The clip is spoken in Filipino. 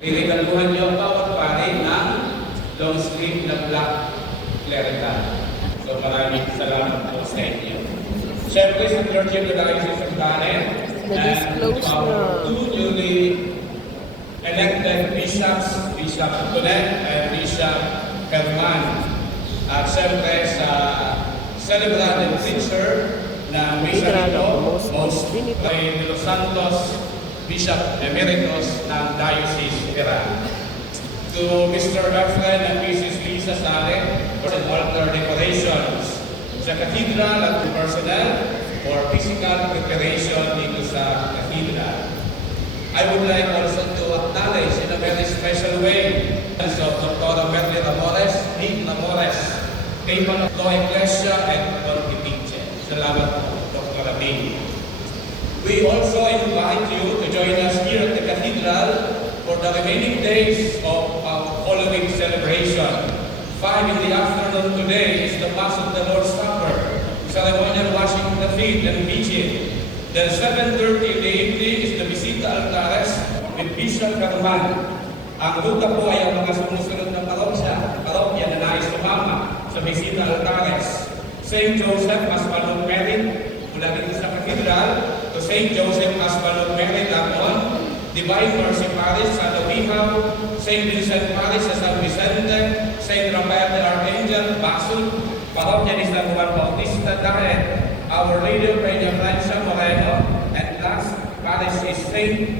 Regaluhan niyo ang bawat pare ng long sleeve na black clerical. So maraming salamat po sa inyo. Siyempre sa clergy of the Diocese of Karen and our two newly elected bishops, Bishop Antoinette and Bishop Herman. At siyempre sa celebrant and preacher na Misarito, Most Rey de los Santos, Bishop Emeritus ng Diocese Iran. To Mr. Efren and Mrs. Lisa Sare for the altar decorations sa cathedral at personnel for physical preparation dito sa cathedral. I would like also to acknowledge in a very special way of Dr. Merle Ramores, Nick Ramores, Capon of Law Ecclesia and Pontifice. Salamat po, Dr. Rabin. We also invite you to join us here at the Cathedral for the remaining days of our following celebration. 5 in the afternoon today is the Mass of the Lord's Supper, ceremonial washing of the feet and vigil. Then 7:30 in the evening is the Visita Altares with Bishop Herman. Ang ruta po ay ang mga sumusunod na parokya na nais sumama sa Visita Altares. St. Joseph Asmalong Merit mula dito sa Cathedral, to St. Joseph Asmalong Mary Lacon, Divine Mercy Parish sa Lobihaw, St. Vincent Parish sa San Vicente, St. Rafael the Archangel, Basel, Parokya ni San Juan Bautista Daret, Our Lady of Peña Francia Moreno, and last parish is St.